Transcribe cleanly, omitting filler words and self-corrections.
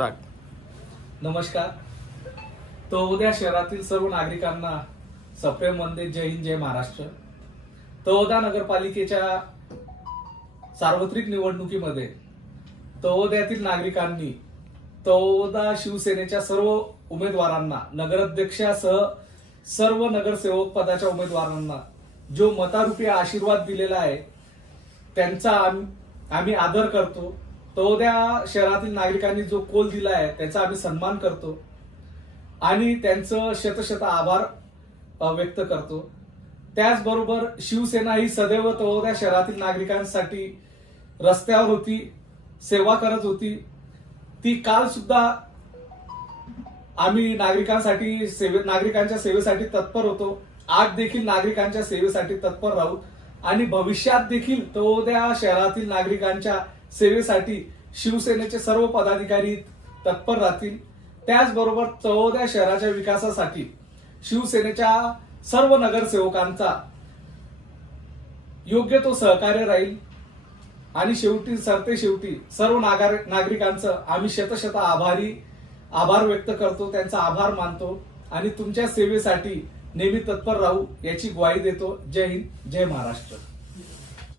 Start. नमस्कार। तळोदा शहरातील सर्व नागरिकांना सप्रेम वंदे। जय हिंद, जय महाराष्ट्र। तळोदा नगरपालिकेच्या सार्वत्रिक निवडणुकीमध्ये तळोद्यातील नागरिकांनी तळोदा शिवसेनेच्या सर्व उमेदवारांना, नगराध्यक्षासह सर्व नगरसेवक पदाच्या उमेदवारांना जो मतारूपी आशीर्वाद दिलेला आहे त्यांचा आम्ही आदर करतो। तळोदा शहरातील नागरिकांनी जो कौल दिला आहे त्याचा आम्ही सन्मान करतो आणि त्यांचं शतशत आभार व्यक्त करतो। त्याचबरोबर शिवसेना ही सदैव तळोदा शहरातील नागरिकांसाठी रस्त्यावर होती, सेवा करत होती। ती काल सुद्धा आम्ही नागरिकांच्या सेवेसाठी तत्पर होतो। आज देखील नागरिकांच्या सेवेसाठी तत्पर राहू आणि भविष्यात देखील तळोदा शहरातील नागरिकांच्या सेवेसाठी शिवसेनेचे सर्व पदाधिकारी तत्पर राहतील। त्याचबरोबर तळोदा शहराच्या विकासासाठी शिवसेनेच्या सर्व नगरसेवकांचा योग्य तो सहकार्य राहील आणि शेवटी सर्व नागरिकांचं आम्ही शतशत आभार व्यक्त करतो, त्यांचा आभार मानतो आणि तुमच्या सेवेसाठी नेहमी तत्पर राहू याची ग्वाही देतो। जय हिंद, जय महाराष्ट्र।